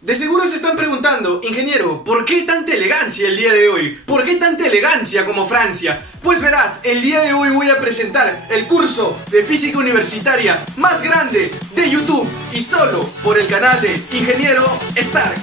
De seguro se están preguntando, ingeniero, ¿por qué tanta elegancia el día de hoy? ¿Por qué tanta elegancia como Francia? Pues verás, el día de hoy voy a presentar el curso de física universitaria más grande de YouTube y solo por el canal de Ingeniero Stark.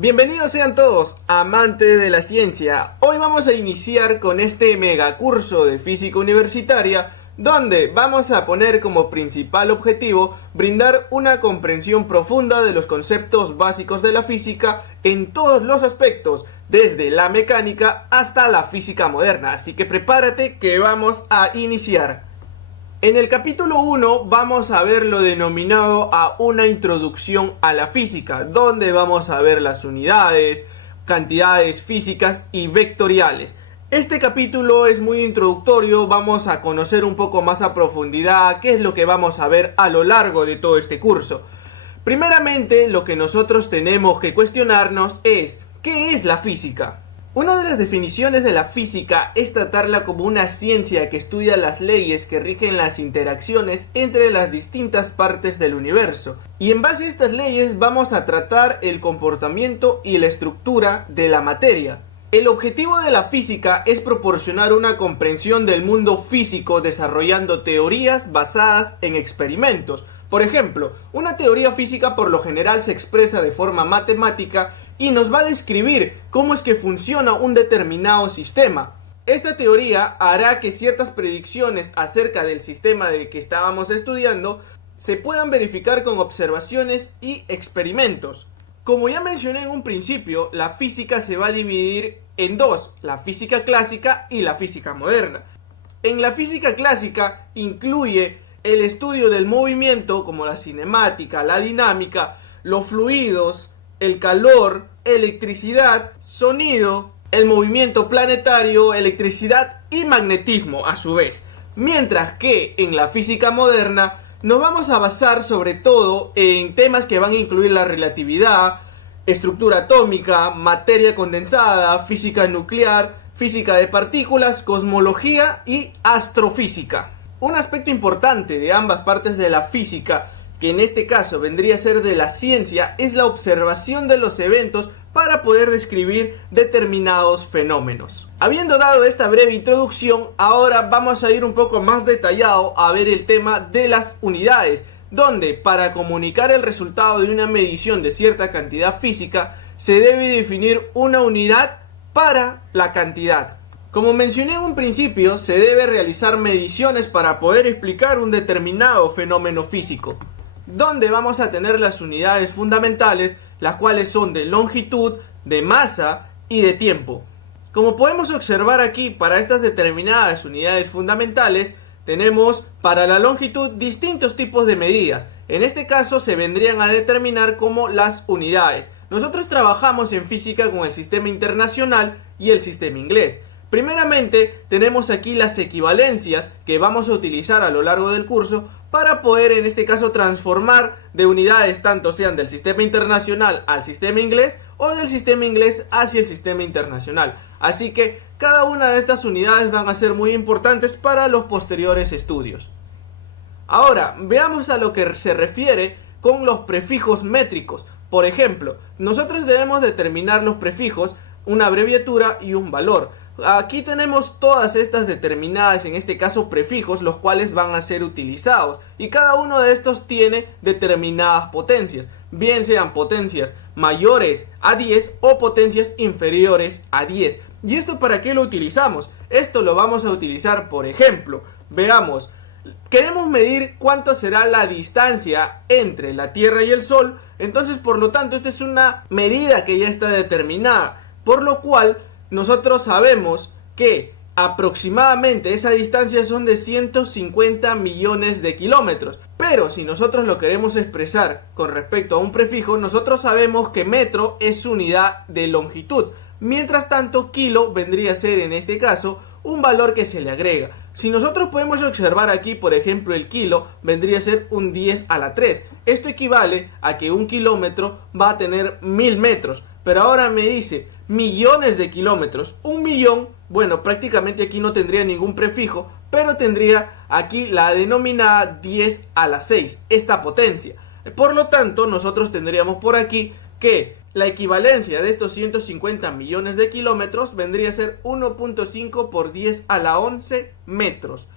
Bienvenidos sean todos, amantes de la ciencia. Hoy vamos a iniciar con este mega curso de física universitaria, donde vamos a poner como principal objetivo brindar una comprensión profunda de los conceptos básicos de la física en todos los aspectos, desde la mecánica hasta la física moderna. Así que prepárate que vamos a iniciar. En el capítulo 1 vamos a ver lo denominado a una introducción a la física, donde vamos a ver las unidades, cantidades físicas y vectoriales. Este capítulo es muy introductorio, vamos a conocer un poco más a profundidad qué es lo que vamos a ver a lo largo de todo este curso. Primeramente, lo que nosotros tenemos que cuestionarnos es, ¿qué es la física? Una de las definiciones de la física es tratarla como una ciencia que estudia las leyes que rigen las interacciones entre las distintas partes del universo. Y en base a estas leyes vamos a tratar el comportamiento y la estructura de la materia. El objetivo de la física es proporcionar una comprensión del mundo físico desarrollando teorías basadas en experimentos. Por ejemplo, una teoría física por lo general se expresa de forma matemática y nos va a describir cómo es que funciona un determinado sistema. Esta teoría hará que ciertas predicciones acerca del sistema de que estábamos estudiando se puedan verificar con observaciones y experimentos. Como ya mencioné en un principio, la física se va a dividir en dos, la física clásica y la física moderna. En la física clásica incluye el estudio del movimiento como la cinemática, la dinámica, los fluidos, el calor, electricidad, sonido, el movimiento planetario, electricidad y magnetismo a su vez. Mientras que en la física moderna nos vamos a basar sobre todo en temas que van a incluir la relatividad, estructura atómica, materia condensada, física nuclear, física de partículas, cosmología y astrofísica. Un aspecto importante de ambas partes de la física, que en este caso vendría a ser de la ciencia, es la observación de los eventos para poder describir determinados fenómenos. Habiendo dado esta breve introducción, ahora vamos a ir un poco más detallado a ver el tema de las unidades, donde para comunicar el resultado de una medición de cierta cantidad física, se debe definir una unidad para la cantidad. Como mencioné en un principio, se debe realizar mediciones para poder explicar un determinado fenómeno físico, donde vamos a tener las unidades fundamentales, las cuales son de longitud, de masa y de tiempo. Como podemos observar aquí, para estas determinadas unidades fundamentales, tenemos para la longitud distintos tipos de medidas. En este caso se vendrían a determinar como las unidades. Nosotros trabajamos en física con el sistema internacional y el sistema inglés. Primeramente tenemos aquí las equivalencias que vamos a utilizar a lo largo del curso para poder en este caso transformar de unidades tanto sean del sistema internacional al sistema inglés o del sistema inglés hacia el sistema internacional. Así que cada una de estas unidades van a ser muy importantes para los posteriores estudios. Ahora veamos a lo que se refiere con los prefijos métricos. Por ejemplo, nosotros debemos determinar los prefijos, una abreviatura y un valor. Aquí tenemos todas estas determinadas, en este caso prefijos, los cuales van a ser utilizados. Y cada uno de estos tiene determinadas potencias, bien sean potencias mayores a 10 o potencias inferiores a 10. ¿Y esto para qué lo utilizamos? Esto lo vamos a utilizar, por ejemplo, veamos, queremos medir cuánto será la distancia entre la Tierra y el Sol. Entonces, por lo tanto, esta es una medida que ya está determinada, por lo cual nosotros sabemos que aproximadamente esa distancia son de 150 millones de kilómetros. Pero si nosotros lo queremos expresar con respecto a un prefijo, nosotros sabemos que metro es unidad de longitud. Mientras tanto, kilo vendría a ser en este caso un valor que se le agrega. Si nosotros podemos observar aquí, por ejemplo, el kilo vendría a ser un 10 a la 3. Esto equivale a que un kilómetro va a tener 1000 metros. Pero ahora me dice millones de kilómetros. Un millón, bueno, prácticamente aquí no tendría ningún prefijo, pero tendría aquí la denominada 10 a la 6, esta potencia. Por lo tanto, nosotros tendríamos por aquí que la equivalencia de estos 150 millones de kilómetros vendría a ser 1.5 por 10 a la 11 metros.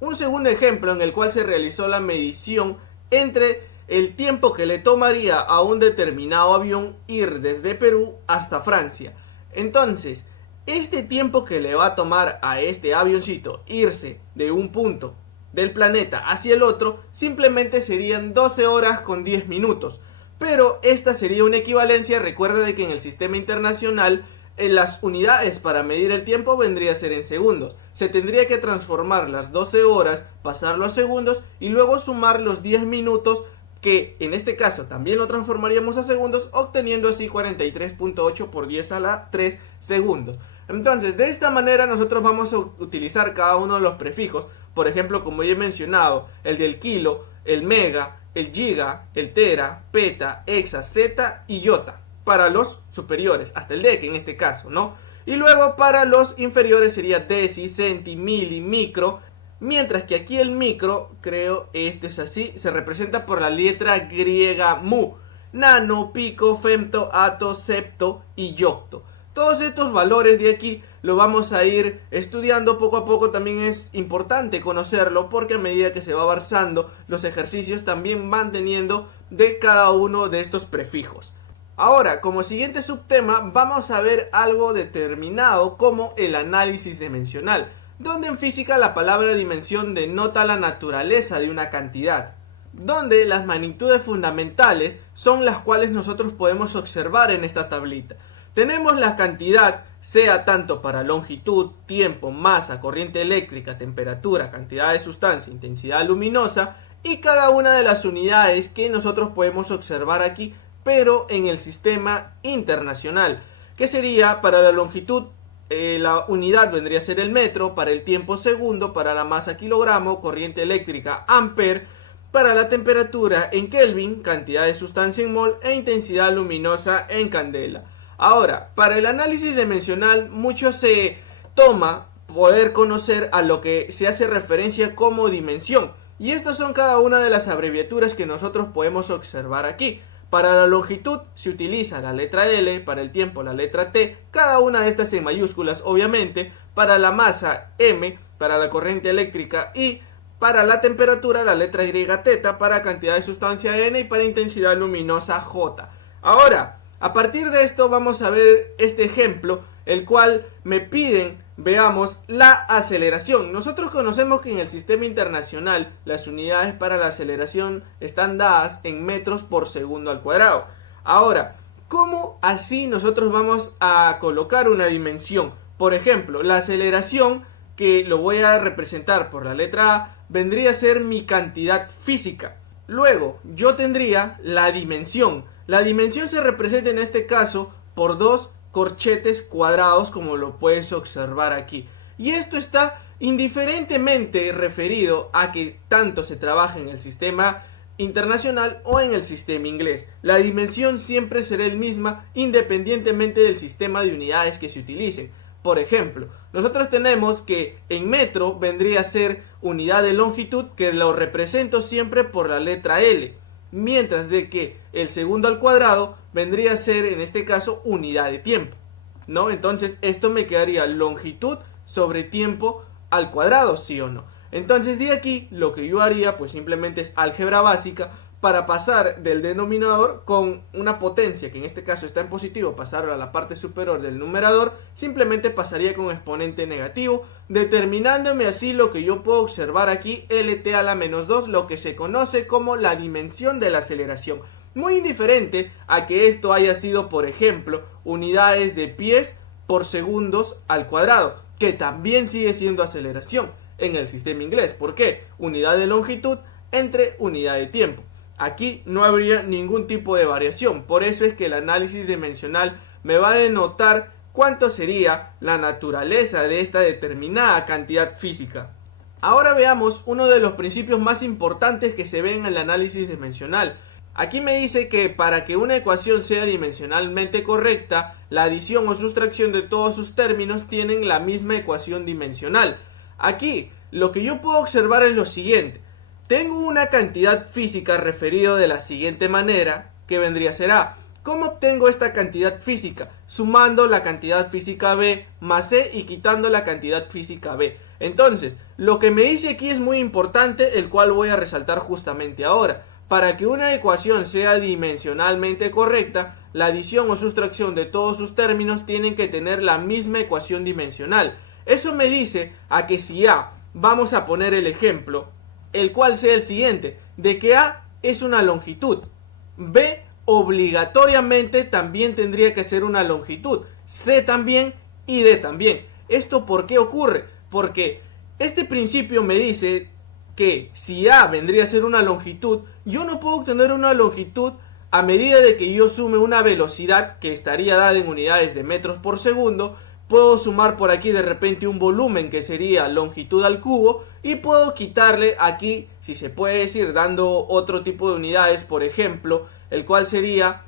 Un segundo ejemplo en el cual se realizó la medición entre el tiempo que le tomaría a un determinado avión ir desde Perú hasta Francia. Entonces, este tiempo que le va a tomar a este avioncito irse de un punto del planeta hacia el otro, simplemente serían 12 horas con 10 minutos. Pero esta sería una equivalencia. Recuerda de que en el sistema internacional en las unidades para medir el tiempo vendría a ser en segundos. Se tendría que transformar las 12 horas, pasarlo a segundos y luego sumar los 10 minutos, que en este caso también lo transformaríamos a segundos, obteniendo así 43.8 por 10 a la 3 segundos. Entonces, de esta manera nosotros vamos a utilizar cada uno de los prefijos. Por ejemplo, como ya he mencionado, el del kilo, el mega, el giga, el tera, peta, hexa, zeta y iota para los superiores, hasta el dec en este caso, ¿no? Y luego para los inferiores sería deci, centi, mili, micro, mientras que aquí el micro, creo esto es así, se representa por la letra griega mu, nano, pico, femto, ato, septo y yocto. Todos estos valores de aquí lo vamos a ir estudiando poco a poco. También es importante conocerlo porque a medida que se va avanzando los ejercicios también van teniendo de cada uno de estos prefijos. Ahora, como siguiente subtema vamos a ver algo determinado como el análisis dimensional, donde en física la palabra dimensión denota la naturaleza de una cantidad, donde las magnitudes fundamentales son las cuales nosotros podemos observar en esta tablita. Tenemos la cantidad, sea tanto para longitud, tiempo, masa, corriente eléctrica, temperatura, cantidad de sustancia, intensidad luminosa y cada una de las unidades que nosotros podemos observar aquí, pero en el sistema internacional, que sería para la longitud, la unidad vendría a ser el metro, para el tiempo segundo, para la masa kilogramo, corriente eléctrica ampere, para la temperatura en Kelvin, cantidad de sustancia en mol e intensidad luminosa en candela. Ahora, para el análisis dimensional mucho se toma poder conocer a lo que se hace referencia como dimensión. Y estas son cada una de las abreviaturas que nosotros podemos observar aquí. Para la longitud se utiliza la letra L, para el tiempo la letra T, cada una de estas en mayúsculas obviamente, para la masa M, para la corriente eléctrica I, para la temperatura la letra Y teta, para cantidad de sustancia N y para intensidad luminosa J. Ahora, a partir de esto vamos a ver este ejemplo, el cual me piden veamos la aceleración. Nosotros conocemos que en el sistema internacional las unidades para la aceleración están dadas en metros por segundo al cuadrado. Ahora, ¿cómo así nosotros vamos a colocar una dimensión? Por ejemplo, la aceleración, que lo voy a representar por la letra A, vendría a ser mi cantidad física. Luego, yo tendría la dimensión. La dimensión se representa en este caso por dos corchetes cuadrados, como lo puedes observar aquí. Y esto está indiferentemente referido a que tanto se trabaje en el sistema internacional o en el sistema inglés. La dimensión siempre será el misma independientemente del sistema de unidades que se utilicen. Por ejemplo, nosotros tenemos que en metro vendría a ser unidad de longitud, que lo represento siempre por la letra L, mientras de que el segundo al cuadrado vendría a ser en este caso unidad de tiempo, ¿no? Entonces esto me quedaría longitud sobre tiempo al cuadrado, ¿sí o no? Entonces de aquí lo que yo haría pues simplemente es álgebra básica para pasar del denominador con una potencia que en este caso está en positivo, pasarlo a la parte superior del numerador, simplemente pasaría con exponente negativo, determinándome así lo que yo puedo observar aquí, LT a la menos 2, lo que se conoce como la dimensión de la aceleración. Muy indiferente a que esto haya sido, por ejemplo, unidades de pies por segundos al cuadrado, que también sigue siendo aceleración en el sistema inglés. ¿Por qué? Unidad de longitud entre unidad de tiempo. Aquí no habría ningún tipo de variación, por eso es que el análisis dimensional me va a denotar cuánto sería la naturaleza de esta determinada cantidad física. Ahora veamos uno de los principios más importantes que se ven en el análisis dimensional. Aquí me dice que para que una ecuación sea dimensionalmente correcta, la adición o sustracción de todos sus términos tienen la misma ecuación dimensional. Aquí, lo que yo puedo observar es lo siguiente. Tengo una cantidad física referida de la siguiente manera, que vendría a ser A. ¿Cómo obtengo esta cantidad física? Sumando la cantidad física B más C y quitando la cantidad física B. Entonces, lo que me dice aquí es muy importante, el cual voy a resaltar justamente ahora. Para que una ecuación sea dimensionalmente correcta, la adición o sustracción de todos sus términos tienen que tener la misma ecuación dimensional. Eso me dice a que si A, vamos a poner el ejemplo, el cual sea el siguiente, de que A es una longitud, B obligatoriamente también tendría que ser una longitud, C también y D también. ¿Esto por qué ocurre? Porque este principio me dice que si A vendría a ser una longitud, yo no puedo obtener una longitud a medida de que yo sume una velocidad que estaría dada en unidades de metros por segundo. Puedo sumar por aquí de repente un volumen que sería longitud al cubo y puedo quitarle aquí, si se puede decir, dando otro tipo de unidades, por ejemplo, el cual sería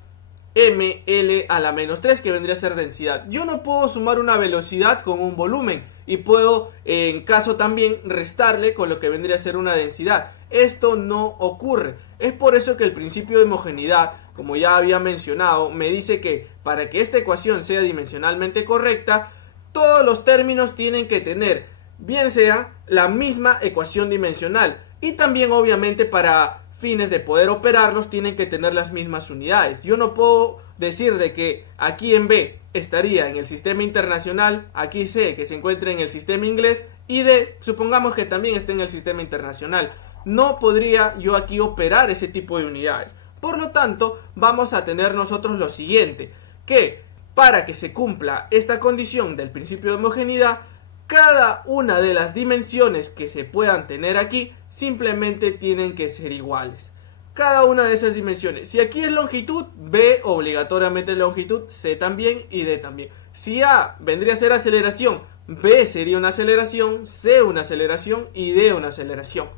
ml a la menos 3, que vendría a ser densidad. Yo no puedo sumar una velocidad con un volumen y puedo en caso también restarle con lo que vendría a ser una densidad. Esto no ocurre. Es por eso que el principio de homogeneidad, como ya había mencionado, me dice que para que esta ecuación sea dimensionalmente correcta, todos los términos tienen que tener, bien sea, la misma ecuación dimensional. Y también obviamente para fines de poder operarlos tienen que tener las mismas unidades. Yo no puedo decir de que aquí en B estaría en el sistema internacional, aquí C que se encuentra en el sistema inglés y D supongamos que también esté en el sistema internacional. No podría yo aquí operar ese tipo de unidades. Por lo tanto, vamos a tener nosotros lo siguiente, que para que se cumpla esta condición del principio de homogeneidad, cada una de las dimensiones que se puedan tener aquí simplemente tienen que ser iguales. Cada una de esas dimensiones. Si aquí es longitud, B obligatoriamente es longitud, C también y D también. Si A vendría a ser aceleración, B sería una aceleración, C una aceleración y D una aceleración.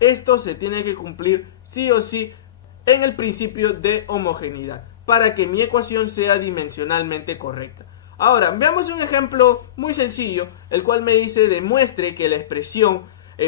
Esto se tiene que cumplir sí o sí en el principio de homogeneidad para que mi ecuación sea dimensionalmente correcta. Ahora, veamos un ejemplo muy sencillo, el cual me dice demuestre que la expresión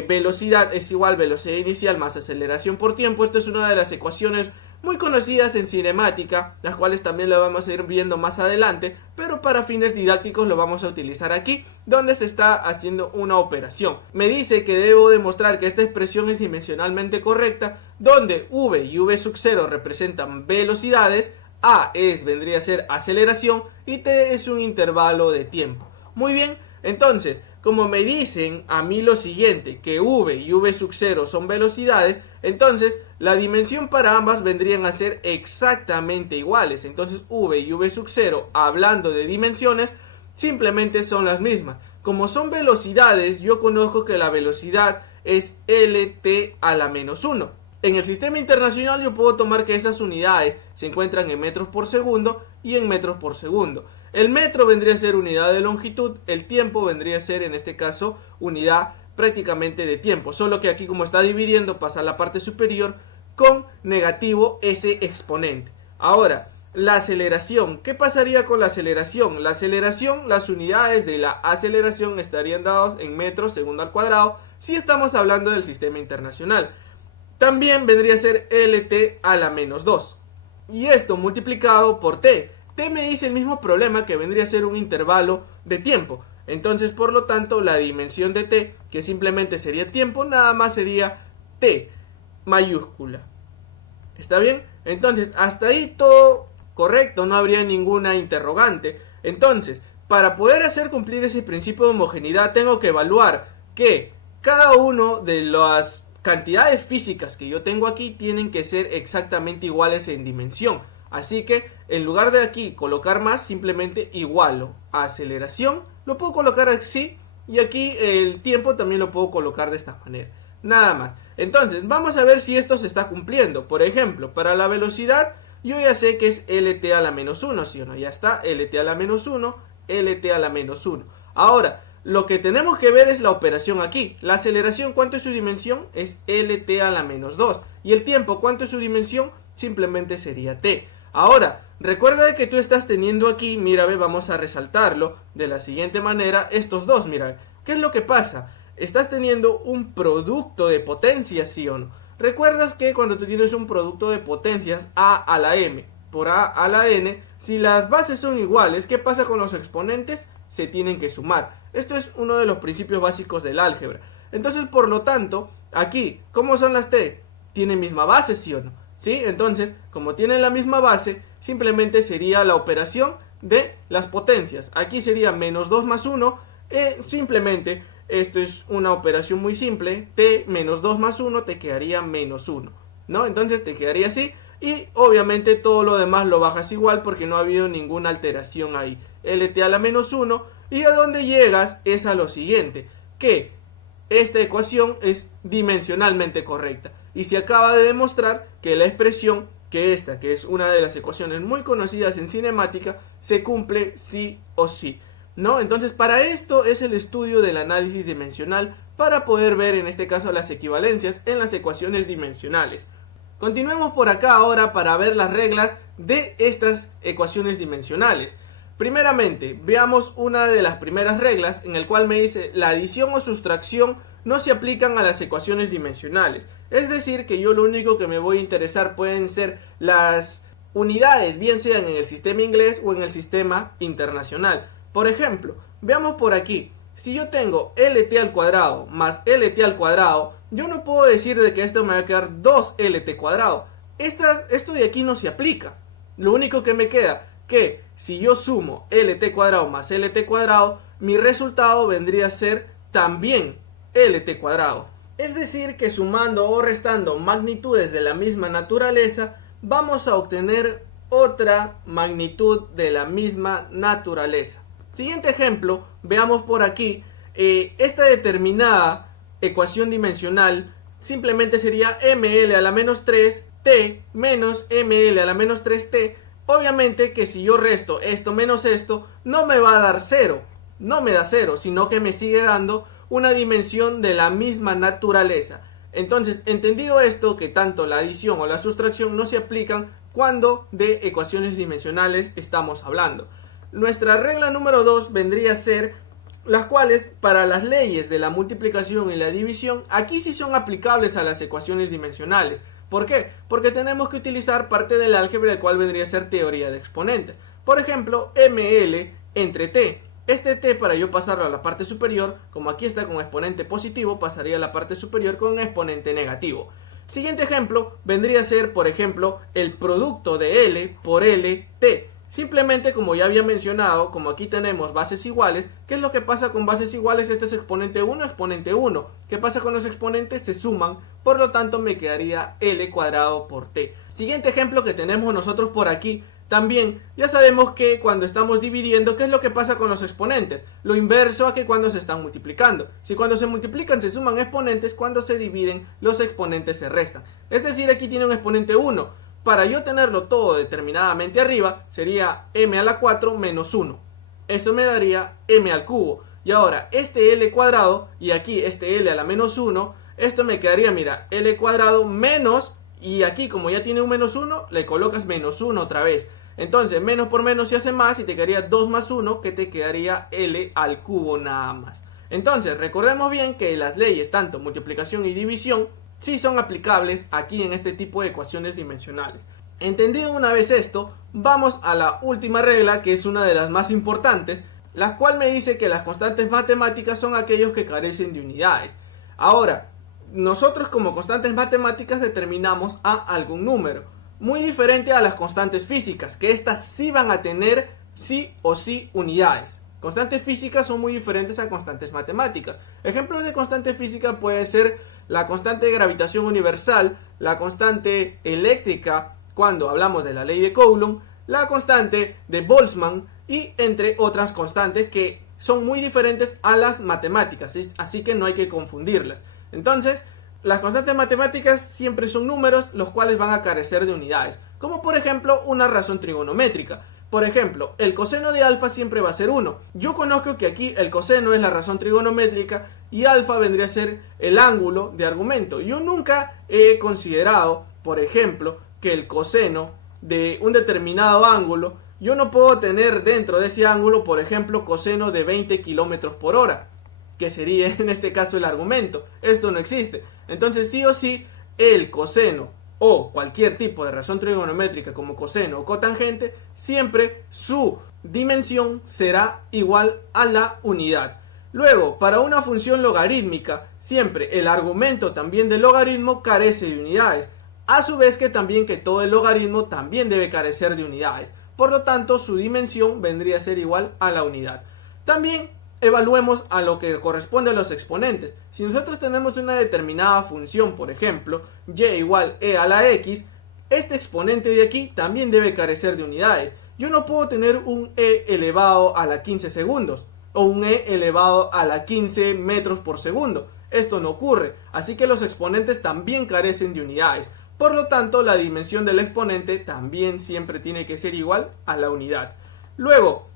velocidad es igual velocidad inicial más aceleración por tiempo. Esto es una de las ecuaciones muy conocidas en cinemática, las cuales también lo vamos a ir viendo más adelante, pero para fines didácticos lo vamos a utilizar aquí, donde se está haciendo una operación. Me dice que debo demostrar que esta expresión es dimensionalmente correcta, donde v y v sub 0 representan velocidades, a vendría a ser aceleración y t es un intervalo de tiempo. Muy bien, entonces, como me dicen a mí lo siguiente, que v y v sub 0 son velocidades, entonces la dimensión para ambas vendrían a ser exactamente iguales. Entonces v y v sub 0, hablando de dimensiones, simplemente son las mismas. Como son velocidades, yo conozco que la velocidad es lt a la menos 1. En el sistema internacional yo puedo tomar que esas unidades se encuentran en metros por segundo y en metros por segundo. El metro vendría a ser unidad de longitud, el tiempo vendría a ser en este caso unidad prácticamente de tiempo, solo que aquí como está dividiendo pasa a la parte superior con negativo ese exponente. Ahora, la aceleración, ¿qué pasaría con la aceleración? La aceleración, las unidades de la aceleración estarían dados en metros segundo al cuadrado si estamos hablando del sistema internacional. También vendría a ser lt a la menos 2. Y esto multiplicado por t. T me dice el mismo problema que vendría a ser un intervalo de tiempo. Entonces, por lo tanto, la dimensión de t, que simplemente sería tiempo, nada más sería t mayúscula. ¿Está bien? Entonces, hasta ahí todo correcto, no habría ninguna interrogante. Entonces, para poder hacer cumplir ese principio de homogeneidad, tengo que evaluar que cada uno de las cantidades físicas que yo tengo aquí tienen que ser exactamente iguales en dimensión. Así que en lugar de aquí colocar más, simplemente igualo a aceleración, lo puedo colocar así, y aquí el tiempo también lo puedo colocar de esta manera. Nada más. Entonces vamos a ver si esto se está cumpliendo. Por ejemplo, para la velocidad yo ya sé que es lt a la menos 1, ¿sí o no? Ya está, lt a la menos 1, lt a la menos 1. Ahora, lo que tenemos que ver es la operación aquí. La aceleración, ¿cuánto es su dimensión? Es lt a la menos 2. Y el tiempo, ¿cuánto es su dimensión? Simplemente sería t. Ahora, recuerda que tú estás teniendo aquí, mira, ve, vamos a resaltarlo de la siguiente manera, estos dos, mira, ¿qué es lo que pasa? Estás teniendo un producto de potencias, ¿sí o no? Recuerdas que cuando tú tienes un producto de potencias a a la m por a a la n, si las bases son iguales, ¿qué pasa con los exponentes? Se tienen que sumar. Esto es uno de los principios básicos del álgebra. Entonces, por lo tanto, aquí, ¿cómo son las t? Tienen misma base, ¿sí o no? ¿Sí? Entonces, como tienen la misma base, simplemente sería la operación de las potencias. Aquí sería menos 2 más 1, simplemente esto es una operación muy simple, t menos 2 más 1 te quedaría menos 1, ¿no? Entonces te quedaría así y obviamente todo lo demás lo bajas igual porque no ha habido ninguna alteración ahí. lt a la menos 1 y a donde llegas es a lo siguiente, que esta ecuación es dimensionalmente correcta y se acaba de demostrar que la expresión que esta, que es una de las ecuaciones muy conocidas en cinemática, se cumple sí o sí, ¿no? Entonces para esto es el estudio del análisis dimensional para poder ver en este caso las equivalencias en las ecuaciones dimensionales. Continuemos por acá ahora para ver las reglas de estas ecuaciones dimensionales. Primeramente, veamos una de las primeras reglas en el cual me dice la adición o sustracción no se aplican a las ecuaciones dimensionales. Es decir, que yo lo único que me voy a interesar pueden ser las unidades, bien sean en el sistema inglés o en el sistema internacional. Por ejemplo, veamos por aquí. Si yo tengo lt al cuadrado más lt al cuadrado, yo no puedo decir de que esto me va a quedar 2lt cuadrado. Esto de aquí no se aplica. Lo único que me queda que si yo sumo lt cuadrado más lt cuadrado, mi resultado vendría a ser también lt cuadrado. Es decir, que sumando o restando magnitudes de la misma naturaleza, vamos a obtener otra magnitud de la misma naturaleza. Siguiente ejemplo, veamos por aquí, esta determinada ecuación dimensional simplemente sería ml a la menos 3t menos ml a la menos 3t. Obviamente que si yo resto esto menos esto, no me va a dar 0, no me da 0, sino que me sigue dando una dimensión de la misma naturaleza. Entonces, entendido esto, que tanto la adición o la sustracción no se aplican cuando de ecuaciones dimensionales estamos hablando. Nuestra regla número 2 vendría a ser las cuales para las leyes de la multiplicación y la división aquí sí son aplicables a las ecuaciones dimensionales. ¿Por qué? Porque tenemos que utilizar parte del álgebra, el cual vendría a ser teoría de exponentes. Por ejemplo, ml entre t. Este t, para yo pasarlo a la parte superior, como aquí está con exponente positivo, pasaría a la parte superior con exponente negativo. Siguiente ejemplo vendría a ser, por ejemplo, el producto de L por LT. Simplemente, como ya había mencionado, como aquí tenemos bases iguales, ¿qué es lo que pasa con bases iguales? Este es exponente 1, exponente 1. ¿Qué pasa con los exponentes? Se suman, por lo tanto me quedaría L cuadrado por T. Siguiente ejemplo que tenemos nosotros por aquí. También ya sabemos que cuando estamos dividiendo, ¿qué es lo que pasa con los exponentes? Lo inverso a que cuando se están multiplicando. Si cuando se multiplican se suman exponentes, cuando se dividen los exponentes se restan. Es decir, aquí tiene un exponente 1. Para yo tenerlo todo determinadamente arriba, sería m a la 4 menos 1. Esto me daría m al cubo. Y ahora, este l cuadrado, y aquí este l a la menos 1, esto me quedaría, mira, l cuadrado menos, y aquí como ya tiene un menos 1, le colocas menos 1 otra vez. Entonces, menos por menos se hace más, y te quedaría 2 más 1, que te quedaría l al cubo nada más. Entonces, recordemos bien que las leyes, tanto multiplicación y división, sí son aplicables aquí en este tipo de ecuaciones dimensionales. Entendido una vez esto, vamos a la última regla, que es una de las más importantes, la cual me dice que las constantes matemáticas son aquellos que carecen de unidades. Ahora, nosotros como constantes matemáticas determinamos a algún número, muy diferente a las constantes físicas, que estas sí van a tener sí o sí unidades. Constantes físicas son muy diferentes a constantes matemáticas. Ejemplos de constante física puede ser la constante de gravitación universal, la constante eléctrica cuando hablamos de la ley de Coulomb, la constante de Boltzmann y entre otras constantes que son muy diferentes a las matemáticas, así que no hay que confundirlas. Entonces, las constantes matemáticas siempre son números los cuales van a carecer de unidades, como por ejemplo una razón trigonométrica. Por ejemplo, el coseno de alfa siempre va a ser 1. Yo conozco que aquí el coseno es la razón trigonométrica y alfa vendría a ser el ángulo de argumento. Yo nunca he considerado, por ejemplo, que el coseno de un determinado ángulo, yo no puedo tener dentro de ese ángulo, por ejemplo, coseno de 20 kilómetros por hora, que sería en este caso el argumento. Esto no existe. Entonces, sí o sí, el coseno o cualquier tipo de razón trigonométrica como coseno o cotangente, siempre su dimensión será igual a la unidad. Luego, para una función logarítmica, siempre el argumento también del logaritmo carece de unidades. A su vez que también que todo el logaritmo también debe carecer de unidades. Por lo tanto, su dimensión vendría a ser igual a la unidad. También evaluemos a lo que corresponde a los exponentes. Si nosotros tenemos una determinada función, por ejemplo, y igual e a la x, este exponente de aquí también debe carecer de unidades. Yo no puedo tener un e elevado a la 15 segundos o un e elevado a la 15 metros por segundo. Esto no ocurre, así que los exponentes también carecen de unidades. Por lo tanto, la dimensión del exponente también siempre tiene que ser igual a la unidad. Luego,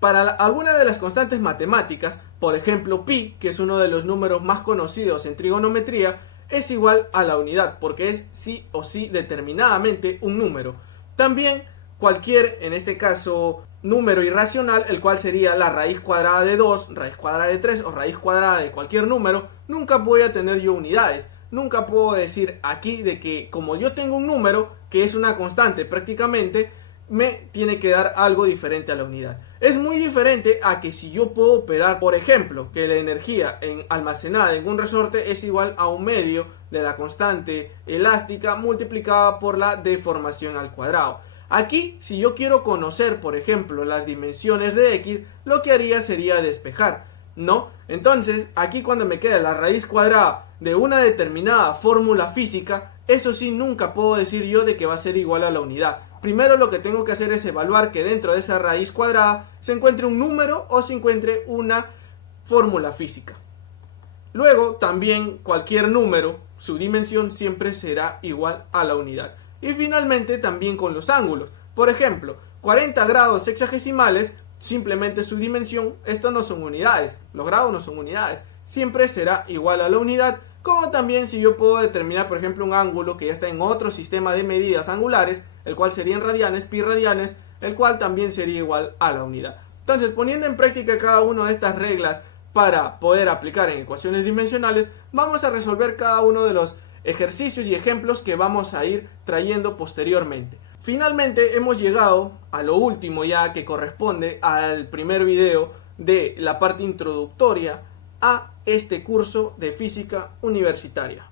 para alguna de las constantes matemáticas, por ejemplo pi, que es uno de los números más conocidos en trigonometría, es igual a la unidad, porque es sí o sí determinadamente un número. También cualquier, en este caso, número irracional, el cual sería la raíz cuadrada de 2, raíz cuadrada de 3 o raíz cuadrada de cualquier número, nunca voy a tener yo unidades. Nunca puedo decir aquí de que como yo tengo un número, que es una constante prácticamente, me tiene que dar algo diferente a la unidad. Es muy diferente a que si yo puedo operar, por ejemplo, que la energía almacenada en un resorte es igual a un medio de la constante elástica multiplicada por la deformación al cuadrado. Aquí, si yo quiero conocer, por ejemplo, las dimensiones de x, lo que haría sería despejar, ¿no? Entonces, aquí cuando me queda la raíz cuadrada de una determinada fórmula física, eso sí nunca puedo decir yo de que va a ser igual a la unidad. Primero lo que tengo que hacer es evaluar que dentro de esa raíz cuadrada se encuentre un número o se encuentre una fórmula física. Luego también cualquier número, su dimensión siempre será igual a la unidad. Y finalmente también con los ángulos. Por ejemplo, 40 grados sexagesimales, simplemente su dimensión, esto no son unidades, los grados no son unidades, siempre será igual a la unidad. Como también si yo puedo determinar, por ejemplo, un ángulo que ya está en otro sistema de medidas angulares, el cual sería en radianes, pi radianes, el cual también sería igual a la unidad. Entonces, poniendo en práctica cada una de estas reglas para poder aplicar en ecuaciones dimensionales, vamos a resolver cada uno de los ejercicios y ejemplos que vamos a ir trayendo posteriormente. Finalmente hemos llegado a lo último ya, que corresponde al primer video de la parte introductoria a este curso de física universitaria.